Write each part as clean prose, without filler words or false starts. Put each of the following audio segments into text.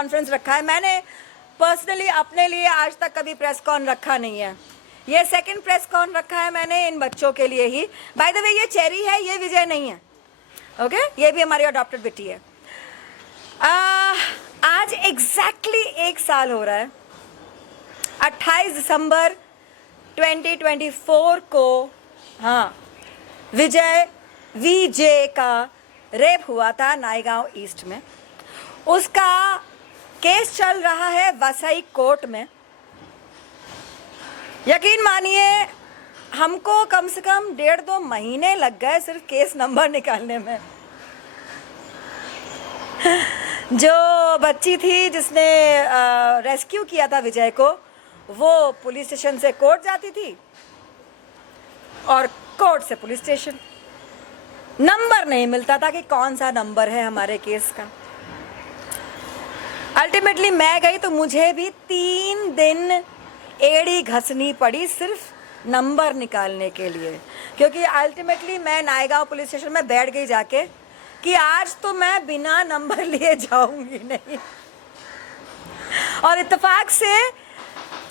Conference रखा है। मैंने पर्सनली अपने लिए आज तक कभी प्रेस कॉन रखा नहीं है। ये सेकंड प्रेस कॉन रखा है मैंने इन बच्चों के लिए ही। बाय द वे ये चेरी है, ये विजय नहीं है, ओके? ये भी हमारी अडॉप्टेड बेटी है। आज एग्जैक्टली 1 साल हो रहा है। 28 दिसंबर 2024 को हाँ विजय का रेप हुआ था नायगांव ईस्ट में। उसका केस चल रहा है वसई कोर्ट में। यकीन मानिए हमको कम से कम 1.5-2 महीने लग गए सिर्फ केस नंबर निकालने में। जो बच्ची थी जिसने रेस्क्यू किया था विजय को, वो पुलिस स्टेशन से कोर्ट जाती थी और कोर्ट से पुलिस स्टेशन। नंबर नहीं मिलता था कि कौन सा नंबर है हमारे केस का। अल्टीमेटली मैं गई तो मुझे भी 3 दिन एड़ी घसनी पड़ी सिर्फ नंबर निकालने के लिए, क्योंकि अल्टीमेटली मैं नायगांव पुलिस स्टेशन में बैठ गई जाके कि आज तो मैं बिना नंबर लिए जाऊंगी नहीं। और इत्तेफाक से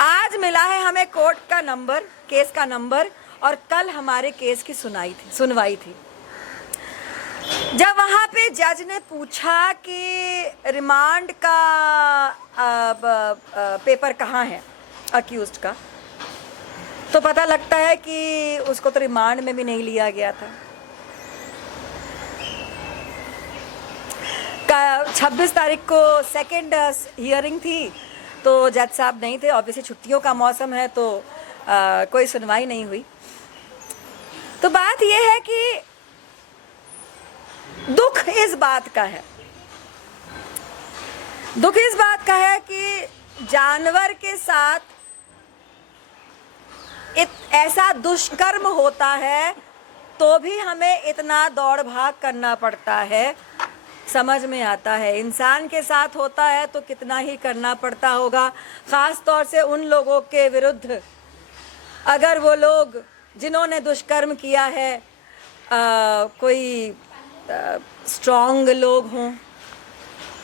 आज मिला है हमें कोर्ट का नंबर, केस का नंबर, और कल हमारे केस की सुनवाई थी। जब वहाँ पे जज ने पूछा कि रिमांड का पेपर कहाँ है अक्यूज्ड का, तो पता लगता है कि उसको तो रिमांड में भी नहीं लिया गया था। 26 तारीख को सेकेंड हियरिंग थी, तो जज साहब नहीं थे। ऑब्वियसली छुट्टियों का मौसम है तो कोई सुनवाई नहीं हुई। तो बात यह है कि दुख इस बात का है कि जानवर के साथ ऐसा दुष्कर्म होता है तो भी हमें इतना दौड़ भाग करना पड़ता है। समझ में आता है इंसान के साथ होता है तो कितना ही करना पड़ता होगा, ख़ास तौर से उन लोगों के विरुद्ध अगर वो लोग जिन्होंने दुष्कर्म किया है कोई स्ट्रॉन्ग लोग हों,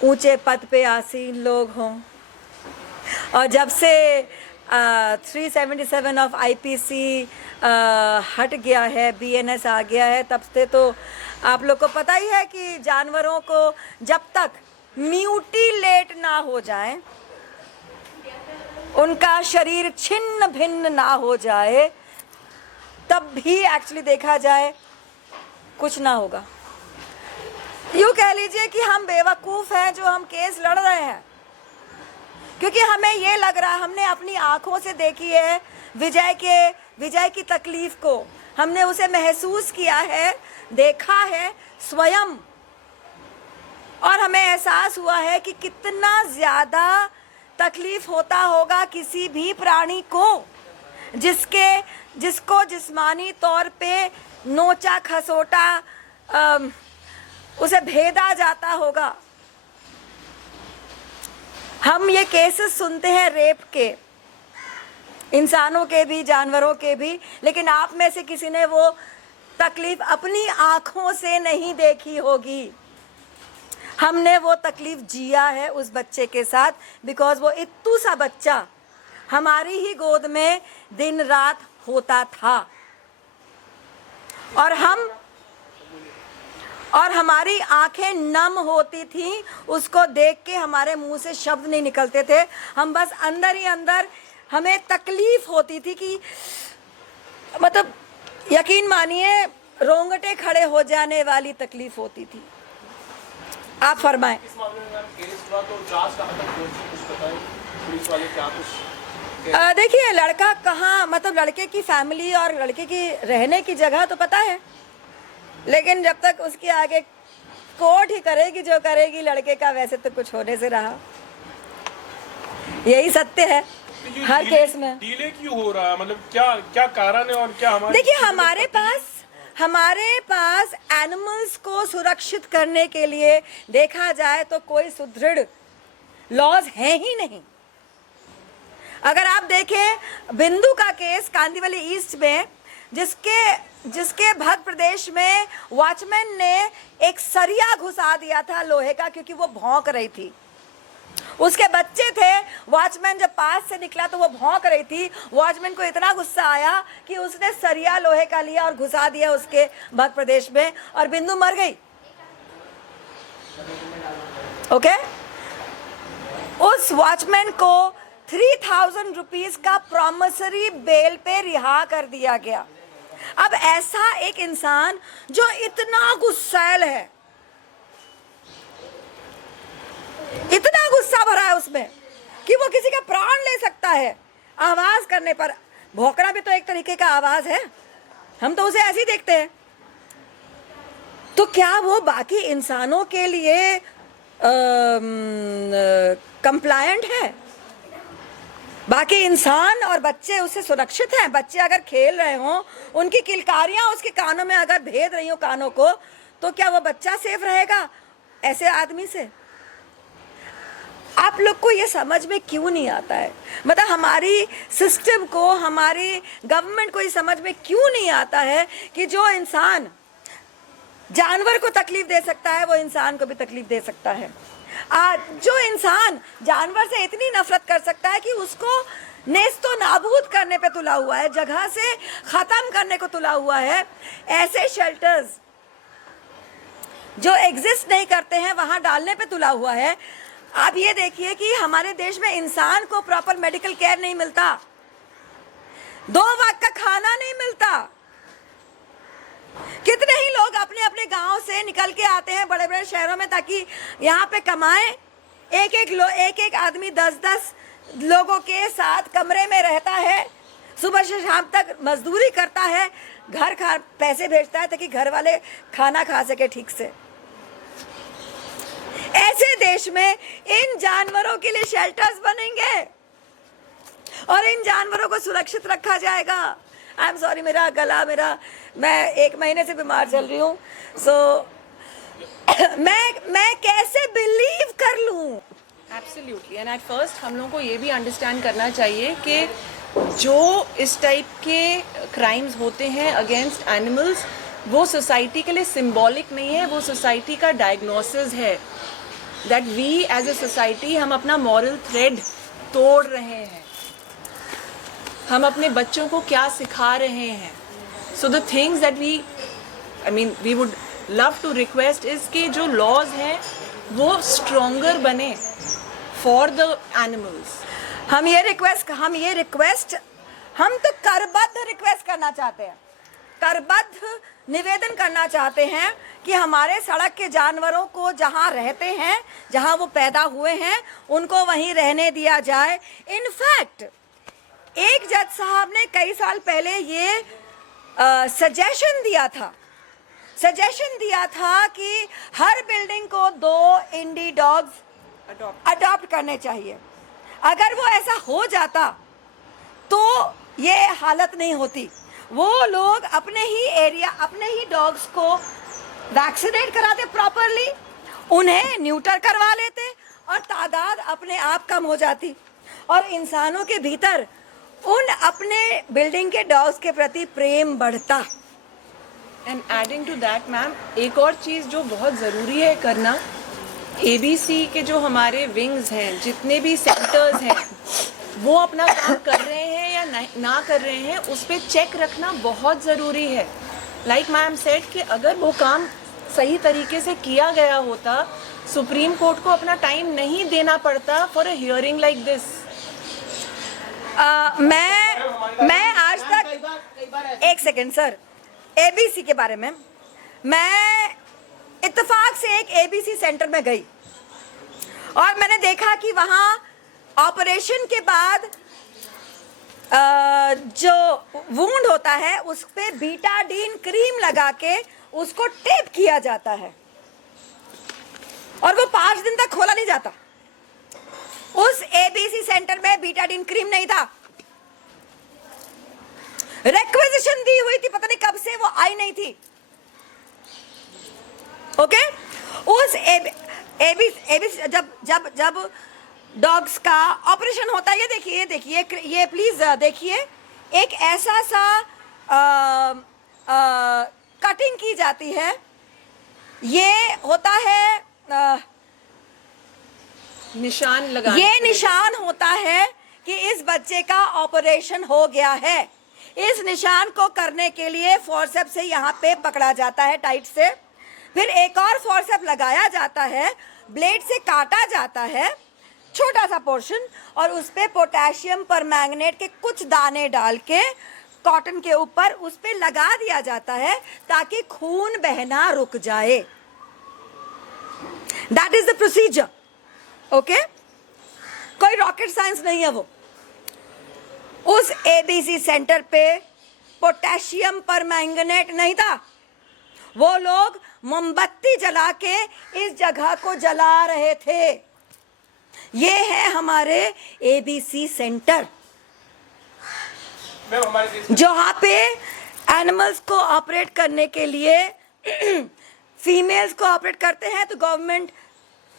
ऊंचे पद पे आसीन लोग हों। और जब से 377 ऑफ आईपीसी हट गया है, बीएनएस आ गया है, तब से तो आप लोग को पता ही है कि जानवरों को जब तक म्यूटिलेट ना हो जाए, उनका शरीर छिन्न भिन्न ना हो जाए, तब भी एक्चुअली देखा जाए कुछ ना होगा। यूँ कह लीजिए कि हम बेवकूफ़ हैं जो हम केस लड़ रहे हैं, क्योंकि हमें ये लग रहा है, हमने अपनी आँखों से देखी है विजय की तकलीफ़ को, हमने उसे महसूस किया है, देखा है स्वयं, और हमें एहसास हुआ है कि कितना ज़्यादा तकलीफ़ होता होगा किसी भी प्राणी को जिसको जिस्मानी तौर पे नोचा खसोटा उसे भेदा जाता होगा। हम ये केसेस सुनते हैं रेप के, इंसानों के भी जानवरों के भी, लेकिन आप में से किसी ने वो तकलीफ अपनी आँखों से नहीं देखी होगी। हमने वो तकलीफ जिया है उस बच्चे के साथ, बिकॉज वो इत्तू सा बच्चा हमारी ही गोद में दिन रात होता था, और हमारी आंखें नम होती थी उसको देख के, हमारे मुंह से शब्द नहीं निकलते थे, हम बस अंदर ही अंदर हमें तकलीफ होती थी कि मतलब यकीन मानिए रोंगटे खड़े हो जाने वाली तकलीफ होती थी। आप फरमाएं। इस मामले में केस हुआ तो जांच कहां तक पहुंची, कुछ बताएं, पुलिस वाले क्या कुछ? देखिए लड़का कहाँ, मतलब लड़के की फैमिली और लड़के की रहने की जगह तो पता है, लेकिन जब तक उसके आगे कोर्ट ही करेगी जो करेगी लड़के का, वैसे तो कुछ होने से रहा। यही सत्य है हर केस में। डिले क्यों हो रहा है, मतलब क्या कारण है और क्या हमारे? देखिए हमारे पास एनिमल्स को सुरक्षित करने के लिए देखा जाए तो कोई सुदृढ़ लॉज है ही नहीं। अगर आप देखें बिंदु का केस कांदिवली ईस्ट में, जिसके भग प्रदेश में वॉचमैन ने एक सरिया घुसा दिया था लोहे का, क्योंकि वो भौंक रही थी। उसके बच्चे थे। वॉचमैन जब पास से निकला तो वो भौंक रही थी। वॉचमैन को इतना गुस्सा आया कि उसने सरिया लोहे का लिया और घुसा दिया उसके मध्य प्रदेश में, और बिंदु मर गई। ओके, उस वॉचमैन को 3000 रुपीज का प्रॉमिसरी बेल पे रिहा कर दिया गया। अब ऐसा एक इंसान जो इतना गुस्सैल है, इतना गुस्सा भरा है उसमें कि वो किसी का प्राण ले सकता है आवाज करने पर। भौंकना भी तो एक तरीके का आवाज है, हम तो उसे ऐसे ही देखते हैं। तो क्या वो बाकी इंसानों के लिए कंप्लायंट है? बाकी इंसान और बच्चे उससे सुरक्षित हैं? बच्चे अगर खेल रहे हों, उनकी किलकारियां उसके कानों में अगर भेद रही हो कानों को, तो क्या वो बच्चा सेफ रहेगा ऐसे आदमी से? आप लोग को ये समझ में क्यों नहीं आता है? मतलब हमारी सिस्टम को, हमारी गवर्नमेंट को ये समझ में क्यों नहीं आता है कि जो इंसान जानवर को तकलीफ दे सकता है वो इंसान को भी तकलीफ दे सकता है। जो इंसान जानवर से इतनी नफरत कर सकता है कि उसको नेस्तो नाबूद करने पे तुला हुआ है, जगह से खत्म करने को तुला हुआ है, ऐसे शेल्टर्स जो एग्जिस्ट नहीं करते हैं वहां डालने पे तुला हुआ है। आप ये देखिए कि हमारे देश में इंसान को प्रॉपर मेडिकल केयर नहीं मिलता, 2 वक्त का खाना नहीं मिलता। कितने ही लोग अपने अपने गांव से निकल के आते हैं बड़े बड़े शहरों में ताकि यहाँ पे कमाएं। एक एक आदमी 10-10 लोगों के साथ कमरे में रहता है, सुबह से शाम तक मजदूरी करता है, घर पैसे भेजता है ताकि घर वाले खाना खा सके ठीक से। ऐसे देश में इन जानवरों के लिए शेल्टर्स बनेंगे और इन जानवरों को सुरक्षित रखा जाएगा। आई एम सॉरी, मेरा गला मैं 1 महीने से बीमार चल रही हूँ। मैं कैसे बिलीव कर लूँ? एब्सोल्युटली, एंड एट फर्स्ट हम लोगों को ये भी अंडरस्टैंड करना चाहिए कि जो इस टाइप के क्राइम्स होते हैं अगेंस्ट एनिमल्स, वो सोसाइटी के लिए सिंबॉलिक नहीं है, वो सोसाइटी का डायग्नोसिस है। That we as a society हम अपना मॉरल थ्रेड तोड़ रहे हैं, हम अपने बच्चों को क्या सिखा रहे हैं। So the things that we would love to request is कि जो लॉज हैं वो स्ट्रोंगर बने फॉर द एनिमल्स। हम तो करबद्ध रिक्वेस्ट करना चाहते हैं, करबद्ध निवेदन करना चाहते हैं कि हमारे सड़क के जानवरों को जहाँ रहते हैं, जहाँ वो पैदा हुए हैं, उनको वहीं रहने दिया जाए। इनफैक्ट एक जज साहब ने कई साल पहले ये सजेशन दिया था कि हर बिल्डिंग को 2 इंडी डॉग्स अडॉप्ट करने चाहिए। अगर वो ऐसा हो जाता तो ये हालत नहीं होती। वो लोग अपने ही डॉग्स को वैक्सीनेट कराते प्रॉपरली, उन्हें न्यूटर करवा लेते और तादाद अपने आप कम हो जाती और इंसानों के भीतर उन अपने बिल्डिंग के डॉग्स के प्रति प्रेम बढ़ता। And adding to that ma'am, एक और चीज़ जो बहुत ज़रूरी है करना, ABC के जो हमारे विंग्स हैं, जितने भी सेक्टर्स हैं, वो अपना काम कर रहे हैं या ना कर रहे हैं, उस पर चेक रखना बहुत ज़रूरी है। लाइक मैम सेड कि अगर वो काम सही तरीके से किया गया होता, सुप्रीम कोर्ट को अपना टाइम नहीं देना पड़ता for a hearing like this. मैं आज तक, एक सेकेंड सर, ABC के बारे में मैं इत्तेफाक से एक ABC सेंटर में गई और मैंने देखा कि वहाँ ऑपरेशन के बाद जो वुंड होता है उस पे बीटाडीन क्रीम लगा के उसको टेप किया जाता है और वो 5 दिन तक खोला नहीं जाता। उस ABC सेंटर में बीटाडीन क्रीम नहीं था, रिक्वेजिशन दी हुई थी, पता नहीं कब से वो आई नहीं थी। ओके, उस ABC जब डॉग्स का ऑपरेशन होता है, ये देखिए ये प्लीज देखिए, एक ऐसा सा कटिंग की जाती है, ये होता है निशान लगाने ये के लिए। निशान होता है कि इस बच्चे का ऑपरेशन हो गया है। इस निशान को करने के लिए फोर्सेप से यहाँ पे पकड़ा जाता है टाइट से, फिर एक और फोर्सेप लगाया जाता है, ब्लेड से काटा जाता है छोटा सा पोर्शन, और उस पे पोटेशियम परमैंगनेट के कुछ दाने डाल के कॉटन के ऊपर उस पे लगा दिया जाता है ताकि खून बहना रुक जाए। That is the procedure. Okay, कोई रॉकेट साइंस नहीं है वो। उस एबीसी सेंटर पे पोटेशियम परमैंगनेट नहीं था, वो लोग मोमबत्ती जला के इस जगह को जला रहे थे। ये है हमारे एबीसी सेंटर, मैम हमारे देश में जहाँ पे एनिमल्स को ऑपरेट करने के लिए फीमेल्स को ऑपरेट करते हैं तो गवर्नमेंट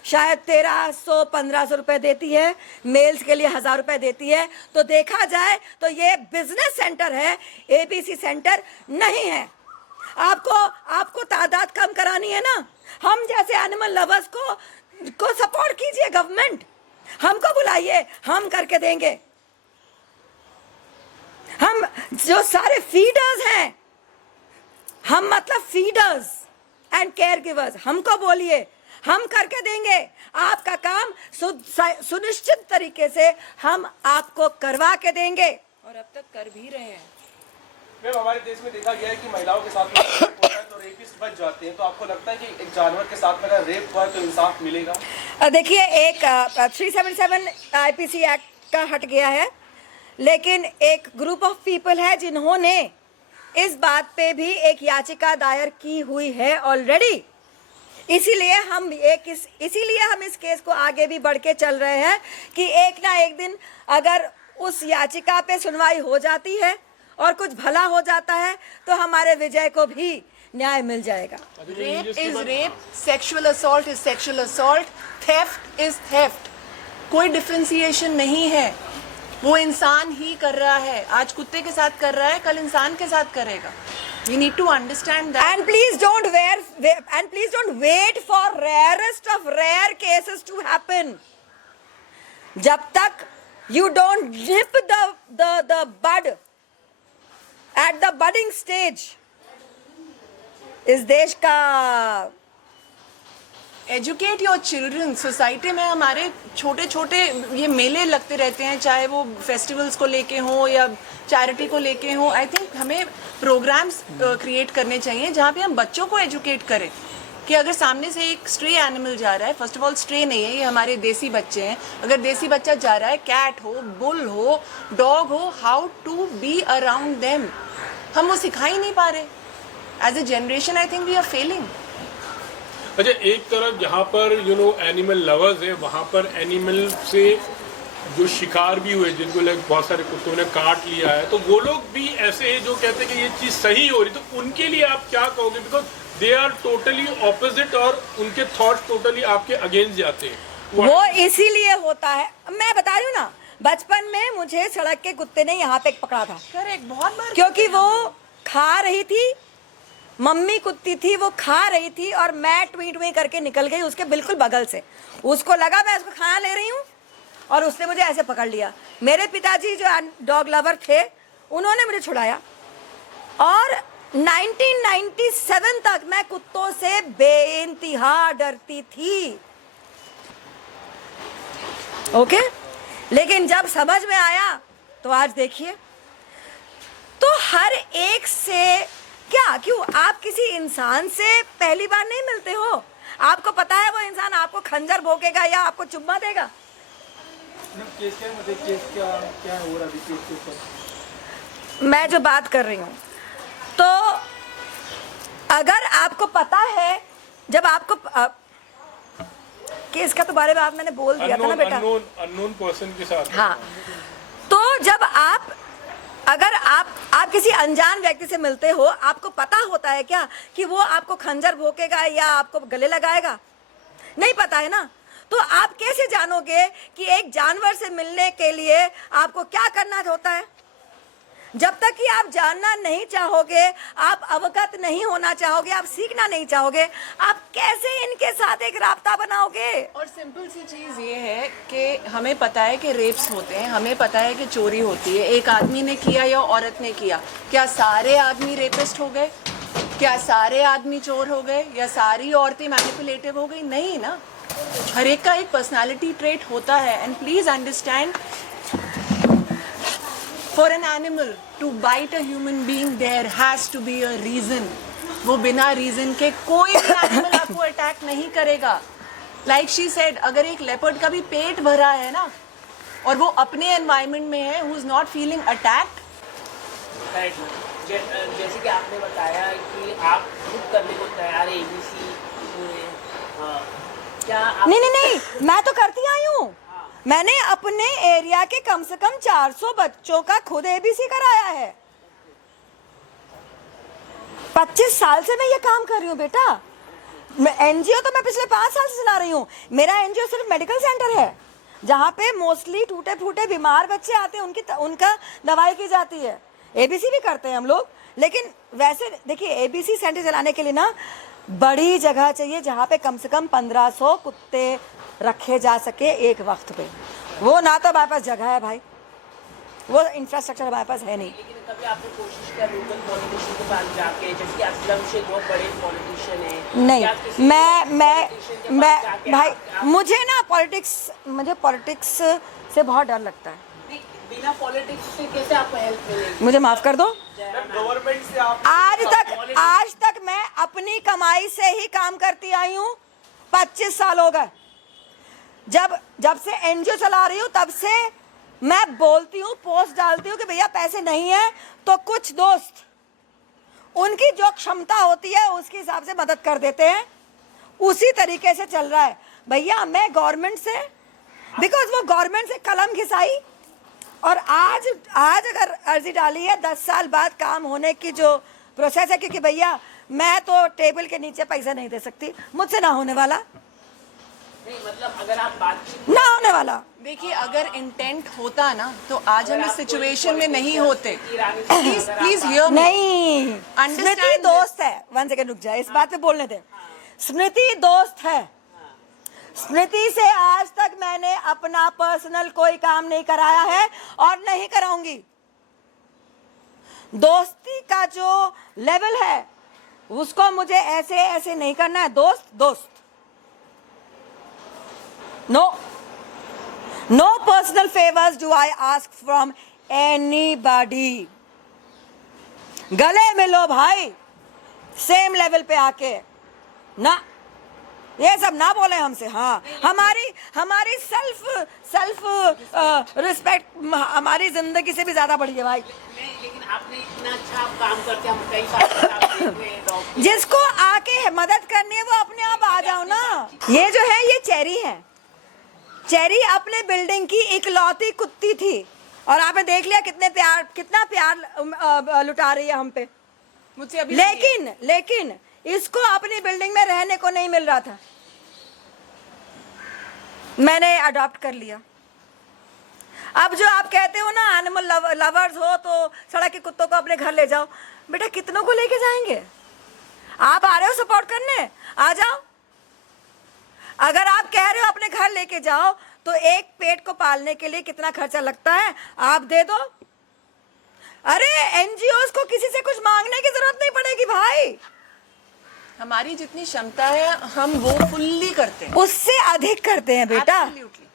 शायद 1300-1500 रुपए देती है, मेल्स के लिए 1000 रुपए देती है। तो देखा जाए तो ये बिजनेस सेंटर है, एबीसी सेंटर नहीं है। आपको तादाद कम करानी है ना, हम जैसे एनिमल लवर्स को सपोर्ट कीजिए। गवर्नमेंट हमको बुलाइए, हम करके देंगे। हम जो सारे फीडर्स हैं, हम मतलब फीडर्स एंड केयर गिवर्स, हमको बोलिए, हम करके देंगे। आपका काम सुनिश्चित तरीके से हम आपको करवा के देंगे, और अब तक कर भी रहे हैं। मैम हमारे देश में देखा गया है कि महिलाओं के साथ में रेप होता है तो रेपिस्ट बच जाते हैं, तो आपको लगता है कि एक जानवर के साथ में अगर रेप हुआ है तो इंसाफ मिलेगा? देखिए, एक 377 आईपीसी एक्ट का हट गया है, लेकिन एक ग्रुप ऑफ पीपल है जिन्होंने इस बात पे भी एक याचिका दायर की हुई है ऑलरेडी। इसीलिए हम इस केस को आगे भी बढ़ के चल रहे हैं कि एक ना एक दिन अगर उस याचिका पे सुनवाई हो जाती है और कुछ भला हो जाता है तो हमारे विजय को भी न्याय मिल जाएगा। Rape is rape, sexual assault is sexual assault, theft is theft. कोई डिफरेंशिएशन नहीं है। वो इंसान ही कर रहा है, आज कुत्ते के साथ कर रहा है, कल इंसान के साथ करेगा। We need to understand that. And please don't wait for rarest of rare cases to happen. जब तक you don't nip the bud at the budding stage, इस देश का एजुकेट योर चिल्ड्रन। सोसाइटी में हमारे छोटे छोटे ये मेले लगते रहते हैं, चाहे वो फेस्टिवल्स को लेके हों या चैरिटी को लेके हों। आई थिंक हमें प्रोग्राम्स क्रिएट करने चाहिए जहाँ पे हम बच्चों को एजुकेट करें कि अगर सामने से एक स्ट्रे एनिमल जा रहा है, फर्स्ट ऑफ ऑल स्ट्रे नहीं है, ये हमारे देसी बच्चे हैं। अगर देसी बच्चा जा रहा है, कैट हो, बुल हो, डॉग हो, how to be around them, हम वो सिखा ही नहीं पा रहे। As a generation I think we are failing. अच्छा, एक तरफ जहाँ पर एनिमल लवर्स है, वहाँ पर एनिमल से जो शिकार भी हुए, जिनको बहुत सारे कुत्तों ने काट लिया है, तो वो लोग भी ऐसे हैं जो कहते हैं कि ये चीज़ सही हो रही, तो उनके लिए आप क्या कहोगे? Because they are totally opposite और उनके थॉट्स टोटली आपके अगेंस्ट जाते हैं। वो इसीलिए होता है, मैं बता रही हूँ ना, बचपन में मुझे सड़क के कुत्ते ने यहाँ पे पकड़ा था। करेक्ट, बहुत बार। क्योंकि वो खा रही थी, मम्मी कुत्ती थी, वो खा रही थी और मैं टुई करके निकल गई उसके बिल्कुल बगल से। उसको लगा मैं उसको खाना ले रही हूँ और उसने मुझे ऐसे पकड़ लिया। मेरे पिताजी जो डॉग लवर थे, उन्होंने मुझे छुड़ाया और 1997 तक मैं कुत्तों से बेइंतहा डरती थी। ओके, लेकिन जब समझ में आया तो आज देखिए, तो हर एक से क्यों आप किसी इंसान से पहली बार नहीं मिलते हो? आपको पता है वो इंसान आपको खंजर भोंकेगा या आपको चुम्मा देगा? क्या हो रहा है? मैं जो बात कर रही हूँ, तो अगर आपको पता है, जब आपको केस का तो बारे में मैंने बोल दिया था ना बेटा, अननोन पर्सन के साथ। हाँ, तो जब अगर आप किसी अनजान व्यक्ति से मिलते हो, आपको पता होता है क्या कि वो आपको खंजर भोंकेगा या आपको गले लगाएगा? नहीं पता है ना। तो आप कैसे जानोगे कि एक जानवर से मिलने के लिए आपको क्या करना होता है? जब तक कि आप जानना नहीं चाहोगे, आप अवगत नहीं होना चाहोगे, आप सीखना नहीं चाहोगे, आप कैसे इनके साथ एक राब्ता बनाओगे? और सिंपल सी चीज़ ये है कि हमें पता है कि रेप्स होते हैं, हमें पता है कि चोरी होती है, एक आदमी ने किया या औरत ने किया, क्या सारे आदमी रेपिस्ट हो गए? क्या सारे आदमी चोर हो गए या सारी औरतें मैनिपुलेटिव हो गई? नहीं ना, हर एक का एक पर्सनालिटी ट्रेट होता है। And please understand, for an animal to bite a human being there has to be a reason. वो बिना रीजन के कोई भी एनिमल आपको अटैक नहीं करेगा। लाइक शी सेड, अगर एक लेपर्ड का भी पेट भरा है ना और वो अपने एनवायरनमेंट में है, who is not feeling attacked. जैसे कि आपने बताया कि आप खुद करने को तैयार है एबीसी, क्या आप... नहीं, मैं तो करती आई हूँ। मैंने अपने एरिया के कम से कम 400 बच्चों का खुद एबीसी कराया है। 25 साल से मैं ये काम कर रही हूँ बेटा। एनजीओ तो मैं पिछले 5 साल से चला रही हूँ। मेरा एनजीओ सिर्फ मेडिकल सेंटर है जहाँ पे मोस्टली टूटे फूटे बीमार बच्चे आते हैं, उनका दवाई की जाती है। एबीसी भी करते हैं हम लोग, लेकिन वैसे देखिए एबीसी सेंटर चलाने के लिए ना बड़ी जगह चाहिए जहाँ पे कम से कम 1500 कुत्ते रखे जा सके एक वक्त पे। वो ना तो हमारे पास जगह है भाई, वो इंफ्रास्ट्रक्चर हमारे पास है नहीं। लेकिन कभी आपने कोशिश किया लोकल पॉलिटिशियन के पास जाके, जैसे कि असलम शेख बहुत बड़े पॉलिटिशियन है? नहीं, क्या किसी politician के मैं पास जाके भाई, आप- मुझे ना पॉलिटिक्स से बहुत डर लगता है। बिना पॉलिटिक्स से कैसे आपको हेल्प मिलेगी? मुझे माफ कर दो। गवर्नमेंट से आप आज तक मैं अपनी कमाई से ही काम करती आई हूँ। 25 साल हो गए। जब से एनजीओ चला रही हूँ तब से मैं बोलती हूँ, पोस्ट डालती हूँ कि भैया पैसे नहीं है तो कुछ दोस्त उनकी जो क्षमता होती है उसके हिसाब से मदद कर देते हैं। उसी तरीके से चल रहा है भैया। मैं गवर्नमेंट से, बिकॉज वो गवर्नमेंट से कलम घिसाई और आज अगर अर्जी डाली है 10 साल बाद काम होने की जो प्रोसेस है, क्योंकि भैया मैं तो टेबल के नीचे पैसा नहीं दे सकती, मुझसे ना होने वाला, नहीं मतलब अगर आप बातचीत ना होने वाला। देखिए, अगर इंटेंट होता ना तो आज हम इस सिचुएशन में नहीं होते। Please hear me. नहीं, Understand स्मृति this. दोस्त है। 1 सेकंड रुक जाए, इस बात पे बोलने दे। स्मृति दोस्त है। स्मृति से आज तक मैंने अपना पर्सनल कोई काम नहीं कराया है और नहीं कराऊंगी। दोस्ती का जो लेवल है उसको मुझे ऐसे नहीं करना है। दोस्त no personal favors do I ask from anybody। गले मिलो भाई, सेम लेवल पे आके ना, ये सब ना बोले हमसे। हाँ, हमारी सेल्फ रिस्पेक्ट हमारी जिंदगी से भी ज्यादा बड़ी है भाई। नहीं, लेकिन आपने इतना अच्छा काम करके हम कई साल से आप देख रहे हैं डॉग। जिसको आके मदद करनी है वो अपने आप आ जाओ ना। ये जो है ये चेरी है। चेरी अपने बिल्डिंग की इकलौती कुत्ती थी और आपने देख लिया कितना प्यार लुटा रही है हम पे। मुझसे अभी लेकिन इसको अपनी बिल्डिंग में रहने को नहीं मिल रहा था, मैंने अडॉप्ट कर लिया। अब जो आप कहते हो ना एनिमल लवर्स हो तो सड़क के कुत्तों को अपने घर ले जाओ, बेटा कितनों को लेके जाएंगे? आप आ रहे हो सपोर्ट करने, आ जाओ। अगर आप कह रहे हो अपने घर लेके जाओ तो एक पेट को पालने के लिए कितना खर्चा लगता है आप दे दो। अरे एनजीओस को किसी से कुछ मांगने की जरूरत नहीं पड़ेगी भाई। हमारी जितनी क्षमता है हम वो फुल्ली करते हैं, उससे अधिक करते हैं बेटा। Absolutely.